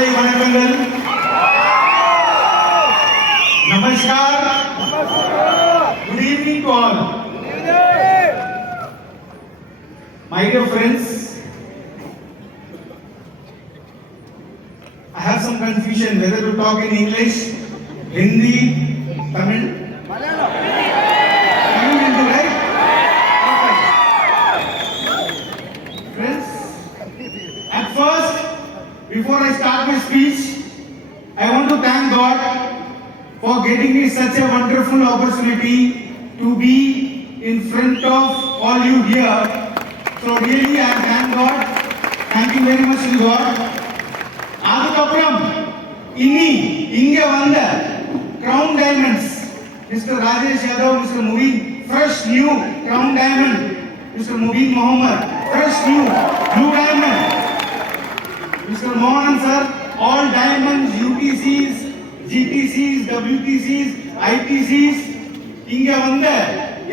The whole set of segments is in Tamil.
காலை வணக்கங்கள். நமஸ்கார். Good evening to all. My dear friends, I have some confusion whether to talk in English, Hindi, Tamil. Tamil Hindi, right? Friends, at first, before I start my speech, I want to thank God for getting me such a wonderful opportunity to be in front of all you here. So really I thank God. Thank you very much to God. அதுக்கப்புறம் இங்க வந்த Crown Diamonds, Mr. Rajesh Yadav, Mr. Mubin, fresh new Crown Diamond, Mr. Mubin Mohammed, fresh new Blue Diamond, Mr. Mohan sir, all diamonds, UTCs, GTCs, WTCs, ITCs, இங்க வந்த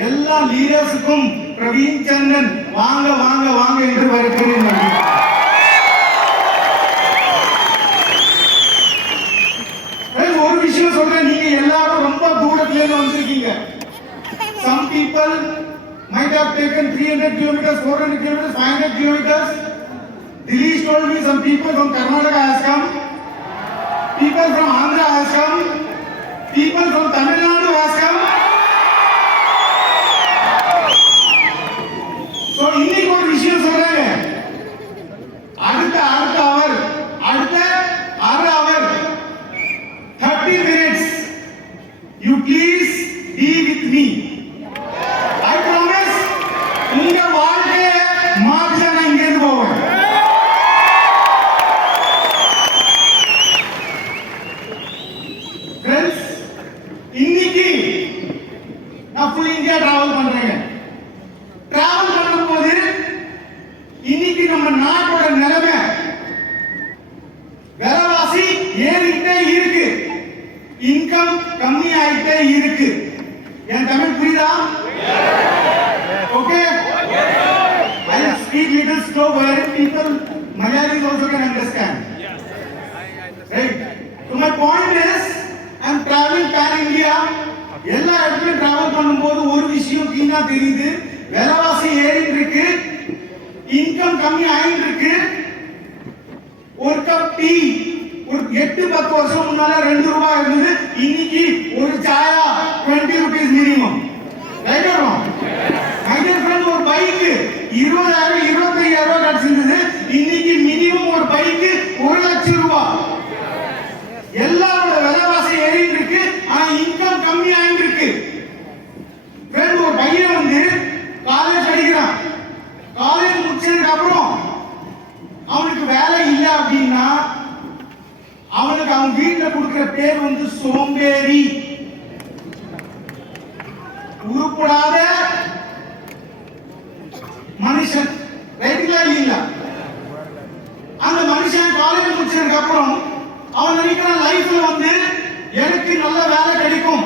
எல்லா லீடர்ஸுக்கும் பிரவீன் சந்திரன் வாங்க வாங்க வாங்க என்று வரவேற்கிறேன். ஒரு விஷயம் சொல்றேன், நீங்க எல்லாரும் ரொம்ப தூரத்துல இருந்து வந்திருக்கீங்க. Some people might have taken 300 kilometers, 400 kilometers, 500 kilometers. Dinesh told me some people from Karnataka has come, people from Andhra has come, people from Tamil Nadu has come. So இன்னைக்கு ஒரு விஷயம் சொல்றாங்க, அடுத்த அவர் அடுத்த அரை அவர் 30 minutes you please be with me. I promise உங்க வாழ்க்கையை மாற்ற நான் இங்க இருந்து போவேன். Friends, இன்னைக்கு நான் full India travel பண்றேன். டிராவல் பண்ணும்போது இன்னைக்கு நம்ம நாட்டோட நிலைமை விலைவாசி ஏறிட்டே இருக்கு, இன்கம் கம்மி ஆயிட்டே இருக்கு. என் தமிழ் புரியுதா? Okay, I will speak little slow where people Malayalis also can understand. Right? So my point is, I am traveling pan India. எல்லா இடத்துலயும் டிராவல் பண்ணும்போது ஒரு விஷயம் கிளீனா தெரியுது, விலைவாசி ஏறிட்டு இருக்கு, இன்கம் கம்மி ஆயிட்டு இருக்கு. ஒரு கப் டீ ஒரு 8-10 வருஷம் முன்னால 2 ரூபாய் இருந்தது, இன்னைக்கு ஒரு சாயா 20 rupees minimum. Right or wrong? My dear friend, ஒரு பைக் 20,000 25,000 ரூபாய் கிடைச்சிருந்தது, இன்னைக்கு மினிமம் ஒரு பைக் 1 லட்சம் ரூபாய். எல்லாரோட விலைவாசி ஏறிட்டு இருக்கு, ஆனா இன்கம் கம்மி ஆயிட்டு இருக்கு. ஃப்ரெண்ட், ஒரு பையன் வந்து காலேஜ் படிக்கிறான், காலேஜ் முடிச்சதுக்கு அப்புறம் அவனுக்கு வேலை இல்லை அப்படின்னா அவனுக்கு அவன் வீட்டுல கொடுக்கிற பேர் வந்து சோம்பேறி, உருப்படாத மனுஷன். ரைட்டுங்களா இல்லைங்களா? அந்த மனுஷன் காலேஜ் முடிச்சதுக்கு அப்புறம் அவன் நினைக்கிறான் லைஃப்ல வந்து எனக்கு நல்ல வேலை கிடைக்கும்.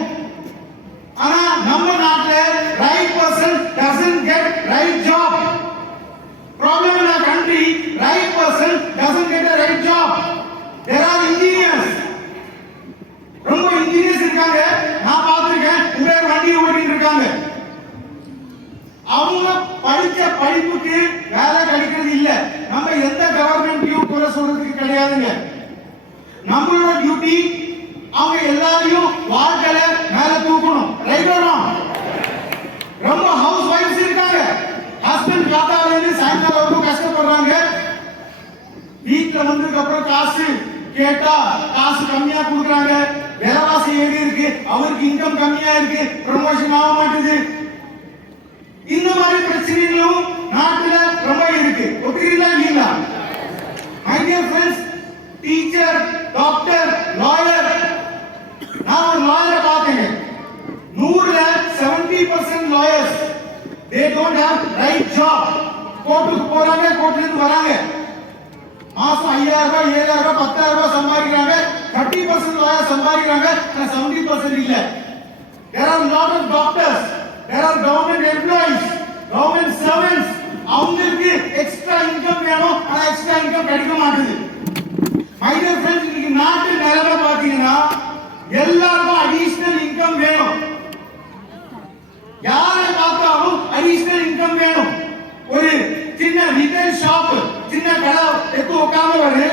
ஆனா நம்ம நாட்டுல right person doesn't get right job. Problem in our country, right person doesn't get a right job. There are engineers. ரொம்ப engineers இருக்காங்க, நான் பார்த்திருக்கேன், உடனே வண்டி ஓட்டிட்டு இருக்காங்க. அவங்க படிச்ச படிப்புக்கு வேலை கிடைக்கிறது இல்ல. நம்ம எந்த கவர்மெண்ட்டையும் குறை சொல்றதுக்கு கிடையாதுங்க. நம்மளோட டியூட்டி அவங்க எல்லாரையும் வாழ்க்கையில மேல தூக்கணும். Right or wrong? ரொம்ப ஹவுஸ் வைஃப்ஸ் இருக்காங்க, ஹஸ்பண்ட் காத்தால இருந்து சாயங்காலம் வரைக்கும் கஷ்டப்படுறாங்க. வீட்டுல வந்ததுக்கு அப்புறம் காசு கேட்டா காசு கம்மியா கொடுக்குறாங்க, விலைவாசி ஏறி இருக்கு, அவருக்கு இன்கம் கம்மியா இருக்கு, ப்ரமோஷன் ஆக மாட்டேது. இந்த மாதிரி பிரச்சனைகளும் நாட்டுல ரொம்ப இருக்கு. ஒத்துக்கிறீங்களா இல்லைங்களா? My dear friends, teacher, doctor, lawyer, நான் ஒரு லாயரை பார்த்தேங்க. 100ல 70% lawyers they don't have right job. கோர்ட்டுக்கு போறாங்க, கோர்ட்ல இருந்து வராங்க, மாசம் 5,000 ரூபாய் 7,000 ரூபாய் 10,000 ரூபாய் சம்பாதிக்கிறாங்க. 30% lawyers சம்பாதிக்கிறாங்க, ஆனா 70% இல்ல. There are lot of doctors, there are government employees, government servants. அவங்களுக்கு எக்ஸ்ட்ரா இன்கம் வேணும், ஆனா எக்ஸ்ட்ரா இன்கம் கிடைக்க மாட்டேங்குது. My dear friends, அப்படின்னா எல்லாருக்கும் அடிஷனல் இன்கம் வேணும். யாரை பார்த்தாலும் அடிஷனல் இன்கம் வேணும். ஒரு சின்ன ரிட்டெயில் ஷாப், சின்ன கடை எடுத்து உட்கார்ந்தவரு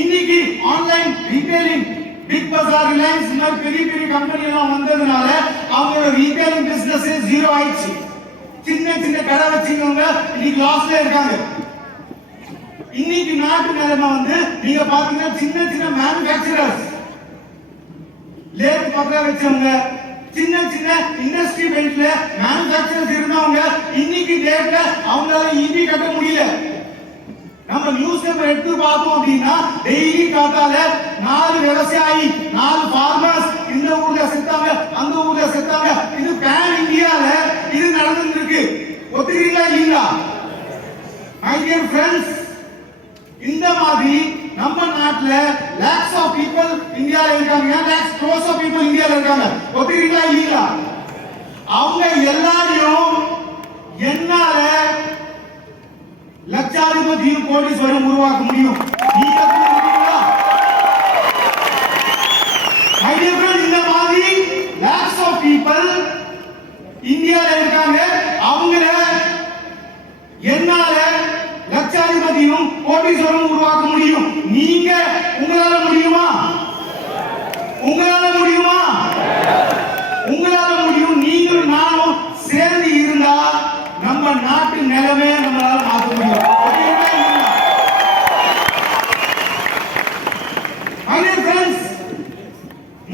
இன்னைக்கு ஆன்லைன் ரீட்டைலிங், பிக் பஜார், ரிலையன்ஸ் மாதிரி பெரிய பெரிய கம்பெனி எல்லாம் வந்ததுனால அவங்களோட ரீட்டைலிங் பிசினஸ் ஜீரோ ஆயிடுச்சு. சின்ன சின்ன கடை வச்சிருக்கவங்க இன்னைக்கு லாஸ்ல இருக்காங்க. இன்னைக்கு நாட்டு நிலைமை வந்து நீங்க பாத்தீங்கன்னா சின்ன சின்ன மேனுஃபேக்சரர்ஸ், லேப் பக்கா வச்சவங்க, சின்ன சின்ன இண்டஸ்ட்ரி பெல்ட்ல மேனுஃபேக்சரர்ஸ் இருந்தவங்க இன்னைக்கு டேட்ல அவங்களால ஈபி கட்ட முடியல. நம்ம நியூஸ் பேப்பர் எடுத்து பார்த்தோம் அப்படின்னா டெய்லி காத்தால 4 விவசாயி, 4 ஃபார்மர்ஸ் இந்த ஊர்ல செத்தாங்க, அந்த ஊர்ல செத்தாங்க. இது பேன் இந்தியால இது நடந்துட்டு இருக்கு. ஒத்துக்கிறீங்களா இல்லையா? மை டியர் ஃப்ரெண்ட்ஸ், இந்த மாதிரி நம்ம நாட்டுல lakhs of people இந்தியால இருக்காங்க, lakhs crores of people இந்தியால இருக்காங்க. ஒத்துக்கிறீங்களா இல்லையா? அவங்க எல்லாரையும் என்னால லட்சாதிபதியும் கோடீஸ்வரரும் உருவாக்க முடியும். நீங்க புரிஞ்சுக்கிறீங்களா? மை டியர் ஃப்ரெண்ட்ஸ், இந்த மாதிரி lakhs of people இந்தியால இருக்காங்க. அவங்கள என்னால லட்சாதிபதியும் கோடீஸ்வரரும் உருவாக்க முடியும். நீங்க உங்களால முடியுமா? உங்களால முடியுமா? உங்களால முடியும். நீங்களும் நானும் சேர்ந்து இருந்தா நம்ம நாட்டு நிலைமை நம்மளால மாற்ற முடியும்.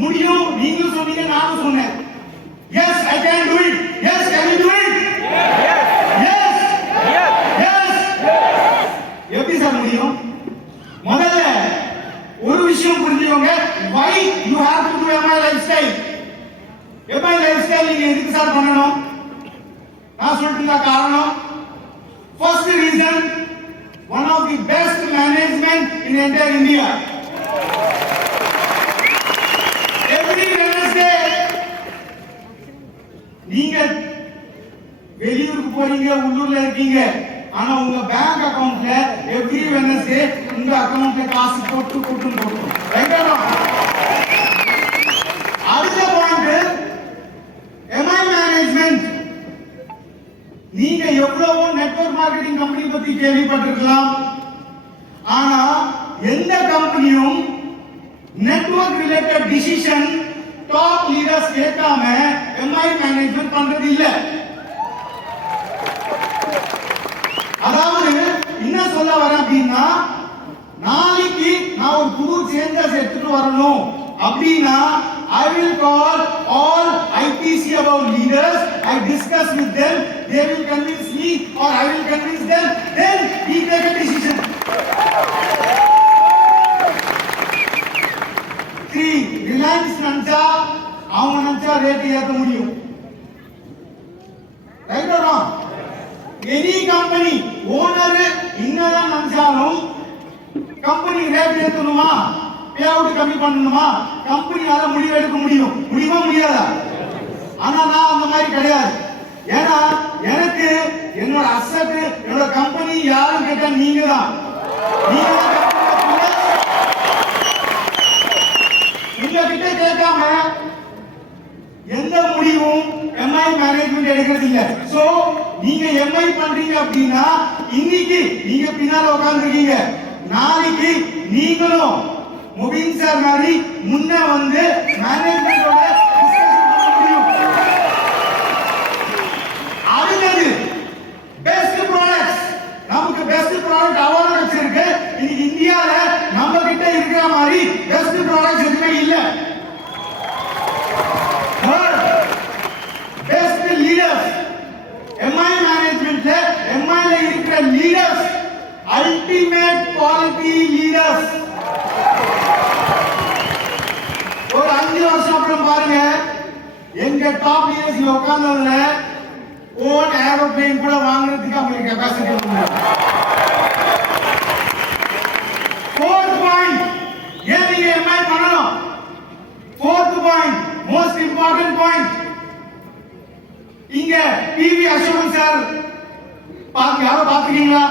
முடியும். நீங்களும் சொன்னீங்க, நானும் சொன்னேன். Yes, I can do it. Yes, can you do it? Yes. Yes. Yes. எப்படி சார் முடியும்? முதல்ல ஒரு விஷயம் புரிஞ்சுக்கோங்க. Why you have to do MI lifestyle? MI lifestyle நீங்க எதுக்கு சார் பண்ணணும்? நான் சொல்லிட்டு காரணம். First reason, one of the best management in entire India. Every Wednesday நீங்க வெளியூருக்கு போறீங்க, உள்ளூர்ல இருக்கீங்க, ஆனா உங்க பேங்க் அக்கவுண்ட்ல எவ்ரி வெட்னஸ்டே உங்க அக்கவுண்ட்ல காசு போட்டு ரைட்டா? அடுத்த பாயிண்ட், எம்ஐ மேனேஜ்மெண்ட். நீங்க எவ்வளவோ நெட்வொர்க் மார்க்கெட்டிங் கம்பெனி பத்தி கேள்விப்பட்டிருக்கலாம். ஆனா எந்த கம்பெனியும் network related decision top leaders கேட்காம எம்ஐ மேனேஜ்மெண்ட் பண்றது இல்ல. அதாவது என்ன சொல்ல வரேன் அப்படின்னா, நாளைக்கு நான் ஒரு புது சேஞ்சஸ் எடுத்துட்டு வரணும் அப்படின்னா I will call all IPC about leaders. I discuss with them. They will convince me or I will convince them. Then we take a decision. 3. Reliance நினைச்சா அவங்க நினைச்சா ரேட் ஏத்த முடியும். Right or wrong? Any company owner என்னதான் நினைச்சாலும் கம்பெனி ரேட் ஏத்தணுமா, பே அவுட் கம்மி பண்ணணுமா, கம்பெனியால முடிவு எடுக்க முடியும். முடியுமா முடியாதா? ஆனா நான் அந்த மாதிரி கிடையாது. ஏன்னா எனக்கு என்னோட அசெட், என்னோட கம்பெனி யாரும் கேட்டா நீங்க தான். உங்ககிட்ட கேட்காம எந்த முடிவும் எம்ஐ மேனேஜ்மெண்ட் எடுக்கிறது இல்ல. சோ நீங்க எம்ஐ பண்றீங்க அப்படின்னா இன்னைக்கு நீங்க பின்னால உட்கார்ந்துருக்கீங்க, நாளைக்கு நீங்களும் முபின் சார் மாதிரி முன்ன வந்து மேனேஜ்மெண்டோட டிஸ்கஷன் பண்ண முடியும். அடுத்தது பெஸ்ட் ப்ராடக்ட்ஸ். நமக்கு பெஸ்ட் ப்ராடக்ட் அவார்டு வச்சிருக்கு. இன்னைக்கு இந்தியால நம்ம கிட்ட இருக்கிற மாதிரி பெஸ்ட் ப்ராடக்ட்ஸ் எதுவுமே இல்ல. Best leaders. எம்ஐ மேனேஜ்மெண்ட்ல எம்ஐல இருக்கிற லீடர்ஸ் அல்டிமேட் குவாலிட்டி லீடர்ஸ். ஒரு 5 வருஷம் அப்புறம் பாருங்க, எங்க டாப் லீடர்ஸ் உட்கார்ந்ததுல ஓன் ஏரோப்ளேன் கூட வாங்குறதுக்கு அவங்களுக்கு கெபாசிட்டி உண்டு. 4th பாயிண்ட், ஏன் நீங்க எம்ஐ பண்ணணும்? 4th point, most important point. இங்க பிவி அசோகன் சார் யாரோ பாத்துக்கீங்களா?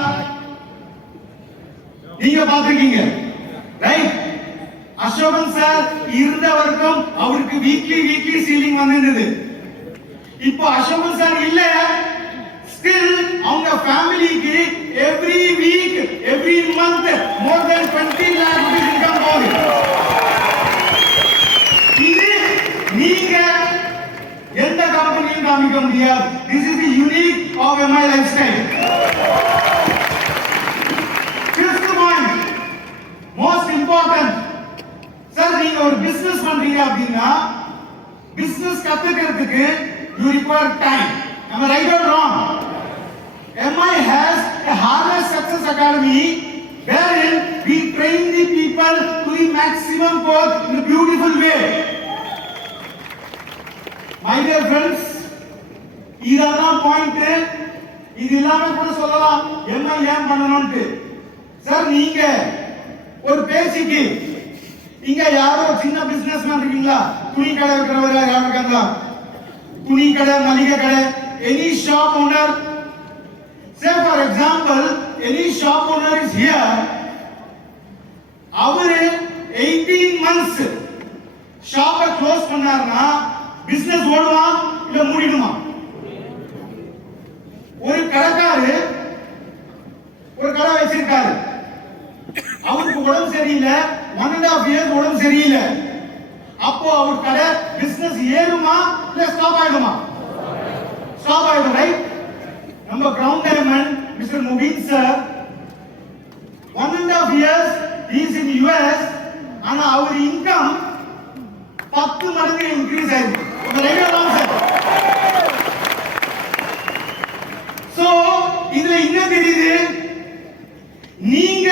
நீங்க பாத்துக்கீங்க, ரைட்? அசோகன் சார் இருந்த வரைக்கும் அவருக்கு வீக்லி சீலிங் வந்திருந்தது. இப்போ அசோகன் சார் இல்ல, ஸ்டில் அவங்க ஃபேமிலிக்கு எவ்ரி வீக் எவ்ரி மந்த் மோர் தென் 20 lakh rupees இன்கம் போகுது. இது நீங்க எந்த கம்பெனியும் காமிக்க முடியாது. This is the unique of MI lifestyle. Fifth point, most important. Sir நீங்க ஒரு பிசினஸ் பண்றீங்க அப்படின்னா பிசினஸ் கத்துக்கிறதுக்கு you require time. Am I right or wrong? MI has a Harvest Success Academy wherein we train the people to the maximum growth in a beautiful way. My dear friends, இதெல்லாம் பாயிண்ட். இது இல்லாம கூட சொல்லலாம் MI ஏன் பண்ணணும்னு. சார் நீங்க ஒரு பேசிக்கு இங்க யாரோ சின்ன பிசினஸ் மேன் இருக்கீங்களா, துணி கடை வைக்கிறவர் யாரும் இருக்காங்களா, துணி கடை மளிகை கடை, any shop owner. Say for example, any shop owner is here. அவரு 18 months ஷாப்பை க்ளோஸ் பண்ணாருன்னா பிசினஸ் ஓடுமா இல்ல மூடிடுமா? ஒரு கடைக்காரு ஒரு கடை வச்சிருக்காரு, அவருக்கு உடம்பு சரியில்லை, 1.5 years உடம்பு சரியில்லை. அப்போ அவர் கடை பிசினஸ் ஏறுமா இல்ல ஸ்டாப் ஆயிடுமா? ஸ்டாப் ஆயிடும், ரைட்? நம்ம ground diamond mister Mubeen sir 1.5 years is in US. ஆனா அவர் இன்கம் 10 மடங்கு இன்க்ரீஸ் ஆயிருக்கு. சார் சோ இதுல என்ன தெரியுது, நீங்க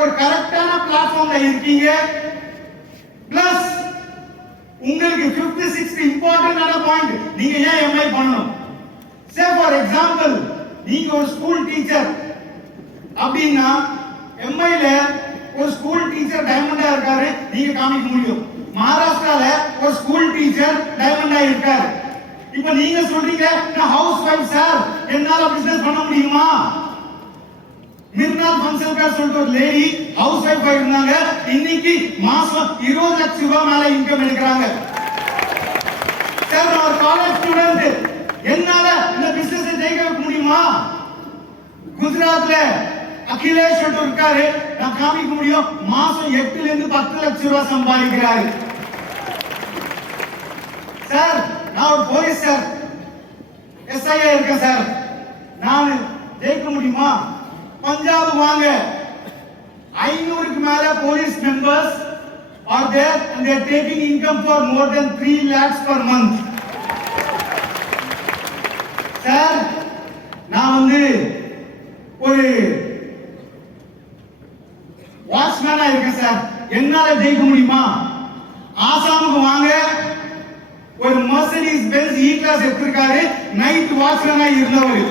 ஒரு கரெக்டான பிளாட்ஃபார்ம்ல இருக்கீங்க. பிளஸ் உங்களுக்கு 5th 6th இம்பார்ட்டன்டான பாயிண்ட், நீங்க ஏன் எம்ஐ பண்ணணும். சே ஃபார் எக்ஸாம்பிள் நீங்க ஒரு ஸ்கூல் டீச்சர் அப்படின்னா எம்ஐல ஒரு ஸ்கூல் டீச்சர் டைமண்டா இருக்காரு, நீங்க காமிக்க முடியும். மகாராஷ்டிரால ஒரு ஸ்கூல் டீச்சர் டைமண்டா இருக்காரு. இப்போ நீங்க சொல்றீங்க நான் ஹவுஸ் வைஃப் சார், என்னால பிசினஸ் பண்ண முடியுமா? மிர்னால் ஃபங்க்ஷன்கார் சொல்லிட்டு ஒரு லேடி ஹவுஸ் வைஃப் இருந்தாங்க, இன்னைக்கு மாசம் 20 லட்சம் ரூபாய் மேல இன்கம் எடுக்கிறாங்க. சார் நான் ஒரு காலேஜ் ஸ்டூடெண்ட், என்னால இந்த பிசினஸ் ஜெயிக்க வைக்க முடியுமா? குஜராத்ல அகிலேஷ் சொல்லிட்டு இருக்காரு, நான் காமிக்க முடியும், மாசம் 8 ல இருந்து 10 லட்சம் ரூபாய் சம்பாதிக்கிறாரு. சார் நான் ஒரு போலீஸ் சார், எஸ்ஐயா இருக்கேன் சார், நான் ஜெயிக்க முடியுமா? பஞ்சாப் வாங்க, 500க்கு மேல police members are there and they are taking income for more than 3 lakhs per month. Sir நான் வந்து ஒரு வாட்ச்மேனா இருக்கேன் சார், என்னால ஜெயிக்க முடியுமா? ஆசாமுக்கு வாங்க, ஒரு மெர்சிடிஸ் பென்ஸ் இ கிளாஸ் எடுத்திருக்காரு, நைட் வாட்ச்மேனா இருந்தவர்.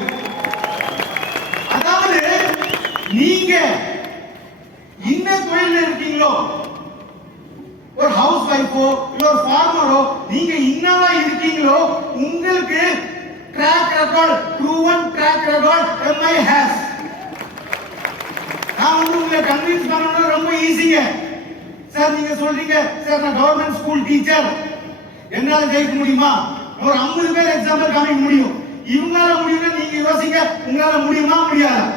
அதாவது நீங்க இந்த தொழில இருக்கீங்களோ, ஒரு ஹவுஸ் வைஃபோ இல்ல ஒரு ஃபார்மரோ, நீங்க இன்னவா இருக்கீங்களோ, உங்களுக்கு track record, proven track record MI has. நான் வந்து உங்களை கன்வின்ஸ் பண்ணனும் ரொம்ப ஈஸிங்க. சார் நீங்க சொல்றீங்க சார் நான் கவர்மெண்ட் ஸ்கூல் டீச்சர், என்னால ஜெயிக்க முடியுமா? ஒரு 50 பேர் எக்ஸாம்பிள் காமிக்க முடியும். இவங்களால முடியும்னா நீங்க யோசிங்க, உங்களால முடியுமா முடியாதா?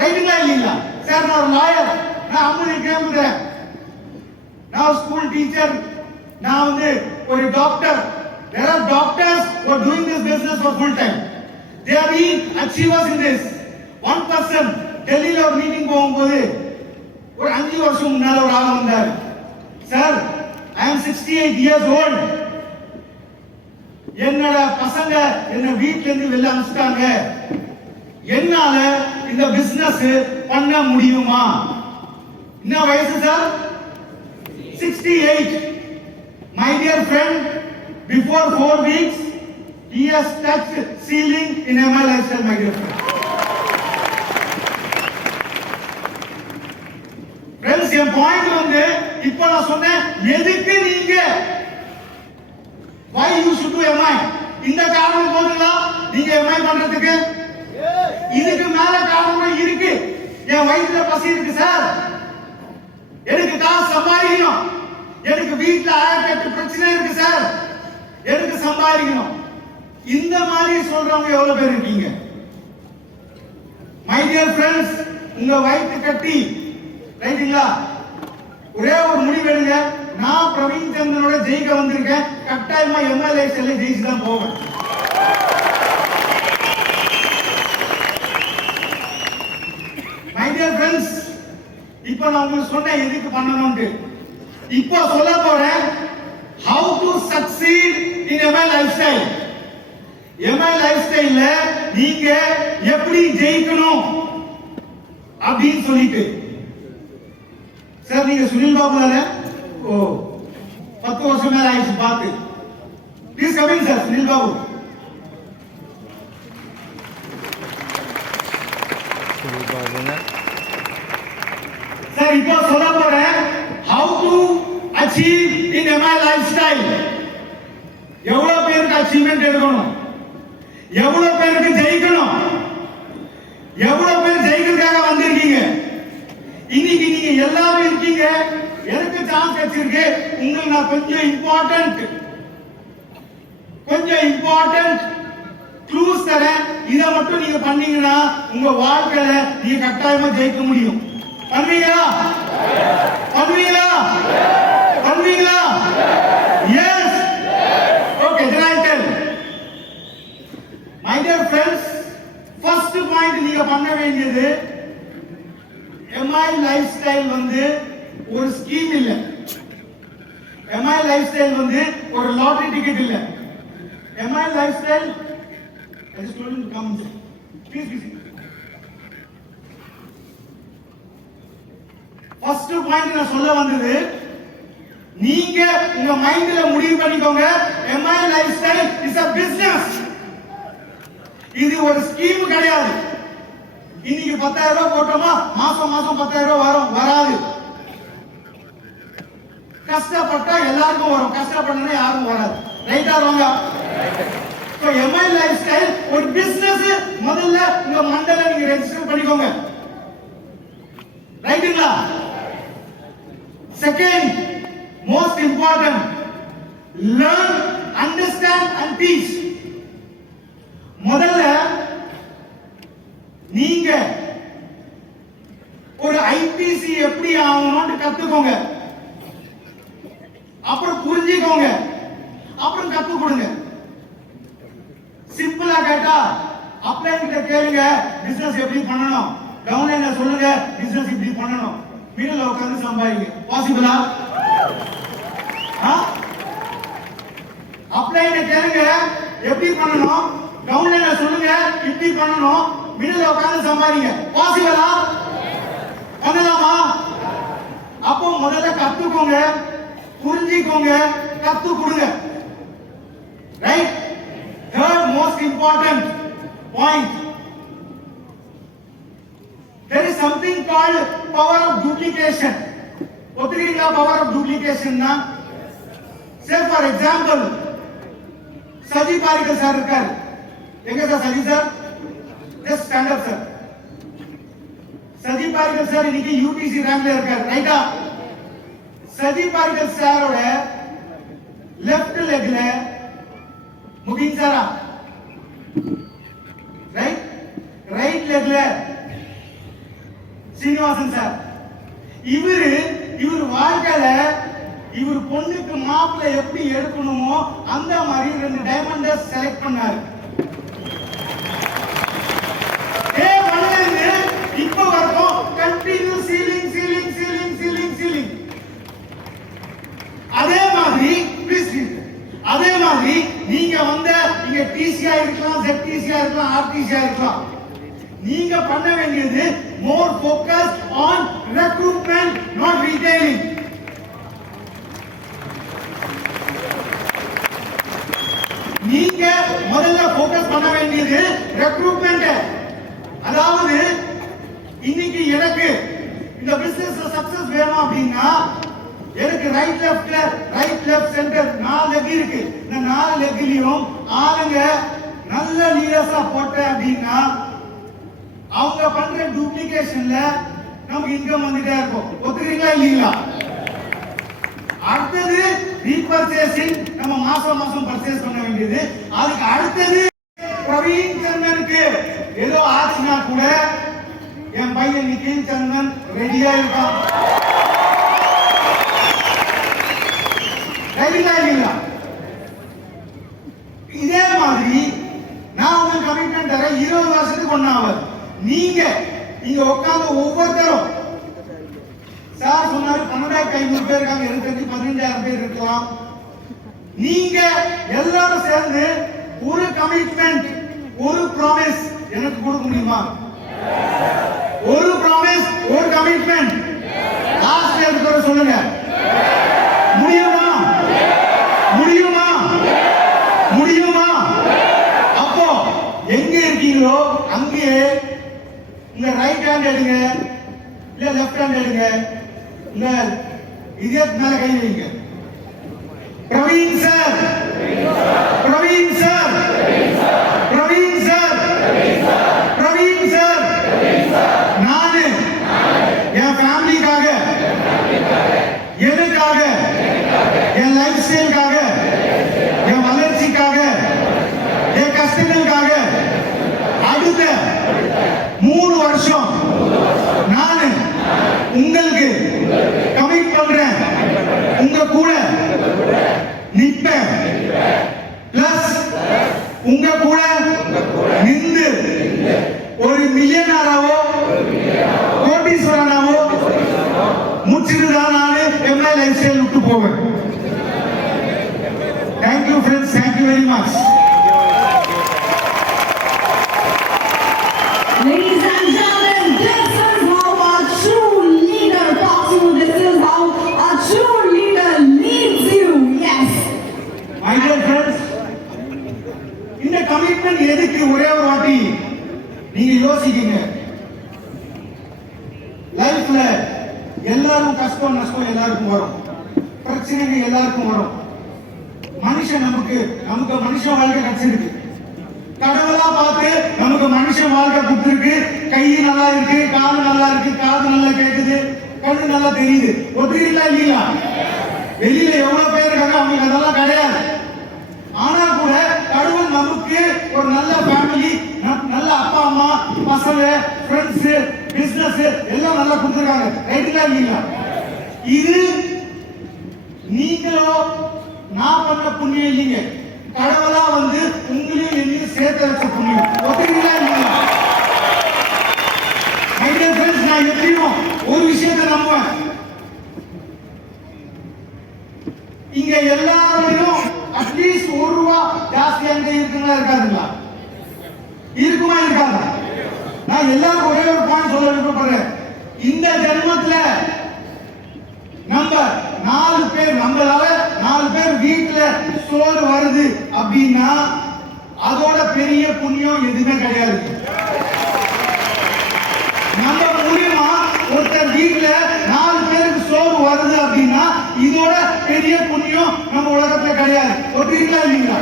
ரைட்டுங்களா இல்லீங்களா? சார் நான் ஒரு லாயர், நான் 50 கேட்கிறேன். நான் ஸ்கூல் டீச்சர், நான் வந்து ஒரு doctor. There are doctors who are doing this business for full time. They are being achievers in this. One person டெல்லியில ஒரு மீட்டிங் போகும்போது ஒரு 5 வருஷம் முன்னால ஒரு ஆள் வந்தார். Sir I am 68 years old. என்னோட பசங்க என்ன வீட்ல இருந்து வெளில அனுப்பிட்டாங்க, என்னால இந்த பிசினஸ் பண்ண முடியுமா? என்ன வயசு sir? 68. My dear friend, before 4 weeks he has touched ceiling in MI lifestyle, my dear friend. Friends, N point வந்து இப்போ நான் சொன்னேன், எதுக்கு நீங்க why you should do MI? இந்த காரணம் போதுங்களா நீங்க MI பண்றதுக்கு? இதுக்கு மேல காரணம் இருக்கு. என் வயித்துல பசி இருக்கு சார், எனக்கு காசு சம்பாதிக்கணும், எனக்கு வீட்டுல 1008 பிரச்சனை இருக்கு சார், எனக்கு சம்பாதிக்கணும். இந்த மாதிரி சொல்றவங்க எவ்வளவு பேர் இருக்கீங்க? மை டியர் ஃப்ரெண்ட்ஸ், உங்க வயிற்று கட்டி ரைட்டுங்களா? ஒரே ஒரு முடிவு எடுங்க. நான் பிரவீன் சந்திரனோட ஜெயிக்க வந்திருக்கேன், கட்டாயமா எம்எல்ஏ செல்ல ஜெயிச்சு தான் போவேன். மை டியர் ஃப்ரெண்ட்ஸ், இப்போ நான் உங்களுக்கு சொன்னேன் எதுக்கு பண்ணணும்னு. இப்போ சொல்ல போறேன் how to succeed in MI lifestyle. MI lifestyle நீங்க எப்படி ஜெயிக்கணும் அப்படின்னு சொல்லிட்டு. சார் நீங்க சுனில் பாபு தானே? ஓ 10 வருஷம் மேல ஆயிடுச்சு பார்த்து. Please coming sir, Sunil Babu. Sir இப்போ சொல்ல போறேன் how to achieve in MI lifestyle. எவ்வளவு பேருக்கு அச்சீவ்மெண்ட் எடுக்கணும், எவ்வளவு பேருக்கு ஜெயிக்கணும், எவ்வளவு பேர் ஜெயிக்கிறதுக்காக வந்திருக்கீங்க. இன்னைக்கு நீங்க எல்லாரும் இருக்கீங்க, எனக்கு சான்ஸ் கிடைச்சிருக்கு. உங்களுக்கு நான் கொஞ்சம் இம்பார்ட்டன்ட் க்ளூஸ் தரேன். இதை மட்டும் நீங்க பண்ணீங்கன்னா உங்க வாழ்க்கையில நீங்க கட்டாயமா ஜெயிக்க முடியும். பண்ணுவீங்களா? பண்ணுவீங்களா? பண்ணுவீங்களா? Yes. Okay, then I tell. My dear friends, first point நீங்க பண்ண வேண்டியது, MI lifestyle வந்து ஒரு ஸ்கீம் இல்ல. MI lifestyle வந்து ஒரு லாட்டரி டிக்கெட் இல்ல. MI lifestyle, I just told him to come. Please. First point நான் சொல்ல வந்தது, நீங்க உங்க மைண்ட்ல முடிவு பண்ணிக்கோங்க, MI lifestyle is a business. இது ஒரு ஸ்கீம் கிடையாது. இன்னைக்கு 10,000 ரூபாய் போட்டோமா மாசம் 10,000 ரூபாய் வராது. கஷ்டப்பட்டா எல்லாருக்கும் வரும், கஷ்டப்படணும் யாரும் வராது. ரைட்டா ராங்கா? சோ MI lifestyle ஒரு பிசினஸ். முதல்ல உங்க மண்டல நீங்க ரெஜிஸ்டர் பண்ணிக்கோங்க. ரைட்டுங்களா? Second most important, learn, understand and teach. முதல்ல நீங்க ஒரு ஐபிசி எப்படி ஆகணும்னு கத்துக்கோங்க, அப்புறம் புரிஞ்சுக்கோங்க, அப்புறம் கத்து கொடுங்க. சிம்பிளா கேட்டா அப்ளை கிட்ட கேளுங்க, பிசினஸ் எப்படி பண்ணணும், டவுன்லைன்ல சொல்லுங்க பிசினஸ் இப்படி பண்ணணும், மிடில்ல உட்கார்ந்து சம்பாதிங்க. பாசிபிளா? அப்ளைல கேளுங்க எப்படி பண்ணணும், டவுன்லைன்ல சொல்லுங்க இப்படி பண்ணணும், மிடில்ல உட்கார்ந்து சம்பாதிங்க. பாசிபிளா? பண்ணலாமா? அப்போ முதல்ல கத்துக்கோங்க, புரிஞ்சுக்கோங்க, கத்து கொடுங்க. Right? Third most important point, there is something called power of duplication. ஒத்துக்கிறீங்களா power of duplication னா? say for example, Saji Parikar sir இருக்கார். எங்க sir Saji sir? just stand up sir. Saji Parikar sir இன்னைக்கு யூபிசி ரேங்க்ல இருக்கார். ரைட்டா? சஜி பாரிகர் சாரோட லெஃப்ட் லெக்ல முகின் சாரா, ரைட் லெக்ல சீனிவாசன் சார். இவர் வாழ்க்கையில இவர் பொண்ணுக்கு மாப்பிள்ளை எப்படி எடுக்கணுமோ அந்த மாதிரி 2 டைமண்ட செலக்ட் பண்ணாரு. இப்ப வரைக்கும் கண்டினியூ சீலிங். அதே மாதிரி நீங்க இங்க டிசியா இருக்கலாம், ZTCயா இருக்கலாம், RTCயா இருக்கலாம். நீங்க பண்ண வேண்டியது more focus on recruitment, not retailing. நீங்க முதல்ல ஃபோக்கஸ் பண்ண வேண்டியது ரெக்ரூட்மெண்ட். அதாவது இன்னைக்கு எனக்கு இந்த பிசினஸ்ல சக்சஸ் வேணும் அப்படின்னா எனக்கு ரைட் லெஃப்ட் சென்டர் 4 லெக் இருக்கு. இந்த 4 லெக்லயும் ஆளுங்க நல்ல லீடர்ஸா போட்டேன் அப்படின்னா அவங்க பண்ற டூப்ளிகேஷன்ல நமக்கு இன்கம் வந்துட்டே இருக்கும். ஒத்துக்கிறீங்களா இல்லீங்களா? அடுத்தது ரீபர்ச்சேசிங், நம்ம மாசம் மாசம் பர்ச்சேஸ் பண்ண வேண்டியது. அதுக்கு அடுத்தது பிரவீன் சந்தனுக்கு ஏதோ ஆச்சுன்னா கூட என் பையன் நிக்கில் சந்தன் ரெடியா இருக்கான். ரெடியா இல்லைங்களா? இதே மாதிரி நான் உங்களுக்கு கமிட்மெண்ட் தரேன். 20 வருஷத்துக்கு ஒன்னாவது நீங்க இங்க உட்கார்ந்து ஒவ்வொருத்தரும், சார் சொன்னாரு 12,500 பேர் இருக்காங்க, எனக்கு தெரிஞ்சு 15,000 பேர் இருக்கலாம். நீங்க எல்லாரும் சேர்ந்து ஒரு கமிட்மெண்ட், ஒரு ப்ராமிஸ் எனக்கு கொடுக்க முடியுமா? ஒரு ப்ராமிஸ், ஒரு கமிட்மெண்ட் லாஸ்ட் இயர் சொல்லுங்க. முடியுமா? முடியுமா? முடியுமா? அப்போ எங்க இருக்கீங்களோ அங்கே இந்த ரைட் ஹேண்ட் எடுங்க, இல்ல லெஃப்ட் ஹேண்ட் எடுங்க, இல்ல இதயத்து மேல கை வைங்க. Praveen sir, Praveen sir, Praveen sir, Praveen sir, நானு என் ஃபேமிலிக்காக, எனக்காக, என் லைஃப் ஸ்டைலுக்காக, என் வளர்ச்சிக்காக, என் கஷ்டங்களுக்காக அடுத்த 3 வருஷம் நானு உங்களுக்கு கமிட் பண்றேன். உங்க கூட நிப்பேன். பிளஸ் உங்க கூட நின்று ஒரு மில்லியனராவோ கோடீஸ்வரனாவோ முடிச்சுட்டு தான் நானு எம்ஐ லைஃப் ஸ்டைல் விட்டு போவேன். Thank you friends, thank you very much. Ladies and gentlemen, this is how a true leader talks to you. This is how a true leader leads you. Yes. My dear friends, இந்த கமிட்மெண்ட் எதுக்கு? ஒரே ஒரு வாட்டி நீங்க யோசிக்கீங்க. லைஃப்ல எல்லாரும் கஷ்டம் நஷ்டம் எல்லாருக்கும் வரும், பிரச்சனைகள் எல்லாருக்கும் வரும். மனுஷன் நமக்கு மனுஷன் வாழ்க்கை கிடைச்சிருக்கு. கடவுளா பார்த்து நமக்கு மனுஷன் வாழ்க்கை கொடுத்திருக்கு. கை நல்லா இருக்கு, காது நல்லா இருக்கு, காது நல்லா கேட்குது, கண்ணு நல்லா தெரியுது. ஒத்துக்கிறீங்களா இல்லையா? வெளியில எவ்வளவு பேர் இருக்காங்க, அவங்களுக்கு அதெல்லாம் கிடையாது. ஆனா கூட கடவுள் நமக்கு ஒரு நல்ல ஃபேமிலி, நல்ல அப்பா அம்மா, பசங்க, ஃப்ரெண்ட்ஸ், பிசினஸ் எல்லாம் நல்லா கொடுத்துருக்காங்க. ரைட்டுங்களா இல்லையா? இது நீங்களோ நான் பண்ண புண்ணியம் இல்லைங்க, கடவுளா வந்து உங்களையும் என்னையும் சேர்த்து வச்ச புண்ணியம். ஒத்துக்கிறீங்களா இல்லையா? மை டியர் ஃப்ரெண்ட்ஸ், நான் எப்படியும் ஒரு விஷயத்தை நம்புவேன். இங்க எல்லாரையும் அட்லீஸ்ட் ₹1 ஜாஸ்தி அங்க இருக்குங்களா இருக்காதுங்களா? இருக்குமா இருக்காதா? நான் எல்லாரும் ஒரே ஒரு பாயிண்ட் சொல்ல விருப்பப்படுறேன். இந்த ஜென்மத்துல நம்ம 4 பேர், நம்மளால 4 பேர் வீட்டுல சோறு வருது அப்படின்னா அதோட பெரிய புண்ணியம் எதுவுமே கிடையாது. நம்ம மூலியமா ஒருத்தர் வீட்டுல 4 பேருக்கு சோறு வருது அப்படின்னா இதோட பெரிய புண்ணியம் நம்ம உலகத்துல கிடையாது. ஒத்துக்கிறீங்களா இல்லைங்களா?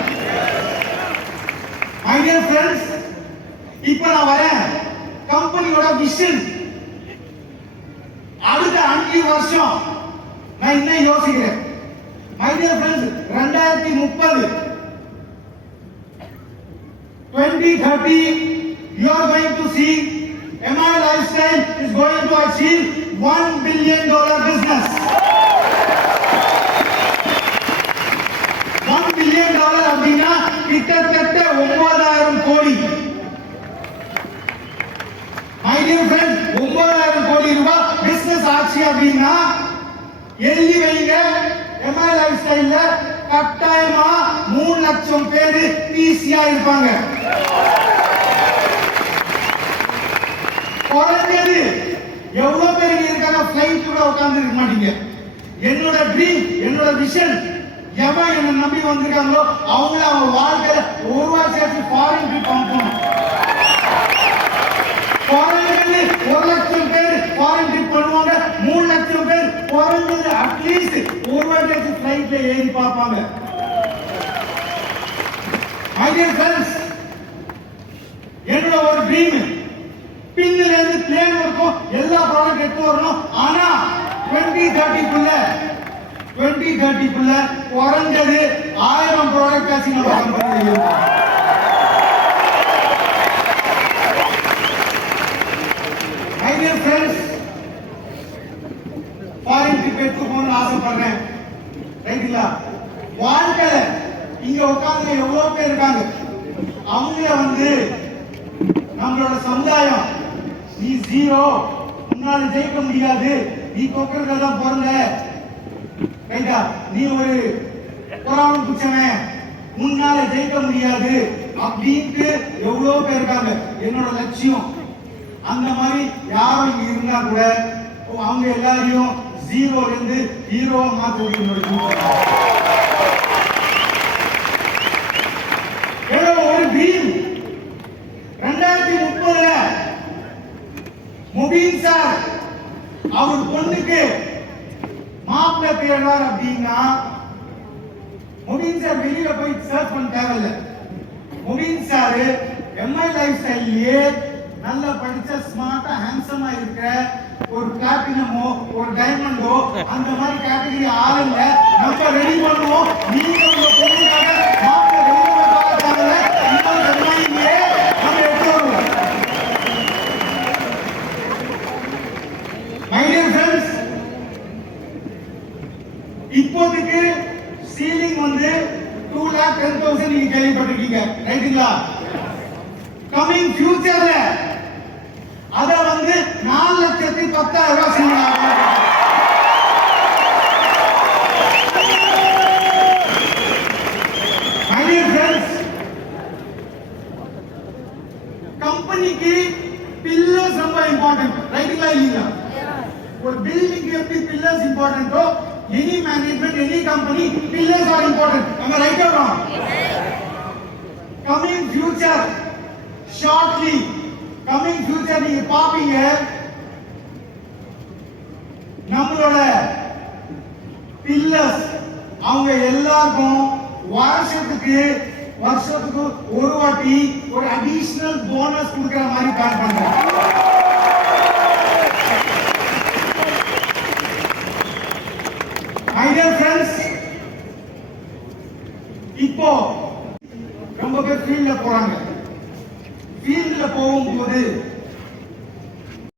மை டியர் ஃப்ரெண்ட்ஸ், இப்ப நான் வரேன். கம்பெனியோட விஷன் அடுத்த 5 வருஷம் நான் இன்னும் யோசிக்கிறேன். My dear friends, 2030 2030 you are going to see MI Lifestyle is going to achieve $1 billion business. $1 billion அப்படின்னா கிட்டத்தட்ட 9,000 கோடி. மை டியர் ஃப்ரெண்ட்ஸ், 9,000 கோடி ரூபாய் பிசினஸ் ஆச்சு அப்படின்னா எழுதி வைங்க. MI Lifestyle கட்டாயமா 3 லட்சம் பேர் ஈஸியா இருப்பாங்க. குறைஞ்சது எவ்வளவு பேர் இருக்காங்க ஃளைட் கூட உட்கார்ந்து இருக்க மாட்டீங்க. என்னோட ட்ரீம், என்னோட விஷன், எவன் என்ன நம்பி வந்திருக்காங்களோ அவங்கள அவங்க வாழ்க்கையில ஒரு வருஷத்துக்கு ஃபாரின் ட்ரிப் அனுப்பணும். குறைஞ்சது 1 லட்சம் பேர் ஃபாரின் ட்ரிப் பண்ணுவாங்க. 3 லட்சம் பேர் குறைஞ்சது அட்லீஸ்ட் ஒரு வருஷத்துக்கு ஃளைட்ல ஏறி பார்ப்பாங்க. மை டியர் ஃப்ரெண்ட்ஸ், என்னோட ஒரு ட்ரீம், பின்னில இருந்து பிளேன் வரைக்கும் எல்லா ப்ராடக்ட் எடுத்து வரணும். ஆனா 2030க்குள்ள குறைஞ்சது 1000 ப்ராடக்ட் ஆச்சு நம்ம கம்பெனியில் இருக்கும். My dear friends, foreign trip எடுத்து போகணும்னு ஆசைப்படுறேன். ரைட்டுங்களா? வாழ்க்கையில இங்க உட்கார்ந்து எவ்வளவு பேர் இருக்காங்க. அவங்கள நம்மளோட சமுதாயம் நீ ஜீரோ, உன்னால ஜெயிக்க முடியாது, நீ தொக்கிறதுல தான் பிறந்த, ரைட்டா, நீ ஒரு புறாவும் குச்சவன், உன்னால ஜெயிக்க முடியாது அப்படின்ட்டு எவ்வளவு பேர் இருக்காங்க. என்னோட லட்சியம் அந்த மாதிரி யாரும் இங்க இருந்தா கூட அவங்க எல்லாரையும் ஜீரோல இருந்து ஹீரோவா மாற்ற ஒரு ட்ரீம். 2030 முபீன் சார் அவர் பொண்ணுக்கு மாப்பிள்ளை தேடுறார் அப்படின்னா முபீன் சார் வெளியில போய் சர்ச் பண்ண தேவையில்ல. முபீன் சார் எம்ஐ லைஃப் ஸ்டைல்லயே நல்ல படிச்ச ஸ்மார்ட்டா ஹேண்ட்ஸமா இருக்கிற ஒரு பிளாட்டினமோ ஒரு டைமண்டோ அந்த மாதிரி கேட்டகரி ஆளுங்க நம்ம ரெடி பண்ணுவோம். நீங்க உங்க பொண்ணுக்காக மாப்பிள்ளை வெளியில பார்க்கறதால இன்னொரு ஜெர்மனியிலே நம்ம எடுத்து வருவோம். My dear friends, இப்போதைக்கு சீலிங் 2,10,000 நீங்க கேள்விப்பட்டிருக்கீங்க, ரைட்டுங்களா? கமிங் ஃபியூச்சர்ல அத 4,10,000 சீலிங் ஆகும். My dear friends, கம்பெனிக்கு பில்லர்ஸ் ரொம்ப இம்பார்ட்டன்ட், ரைட்டுங்களா இல்லையா? ஒரு பில்டிங்க்கு எப்படி pillars இம்பார்ட்டன்ட்டோ any management, any company, pillars are important. Am I right or wrong? Coming future, shortly, coming future நீங்க பாப்பீங்க நம்மளோட pillars அவங்க எல்லாருக்கும் வருஷத்துக்கு ஒரு வாட்டி ஒரு அடிஷனல் போனஸ் கொடுக்கிற மாதிரி பிளான் பண்றாங்க. My dear friends, இப்போ ரொம்ப பேர் ஃபீல்ட்ல போறாங்க. ஃபீல்ட்ல போகும்போது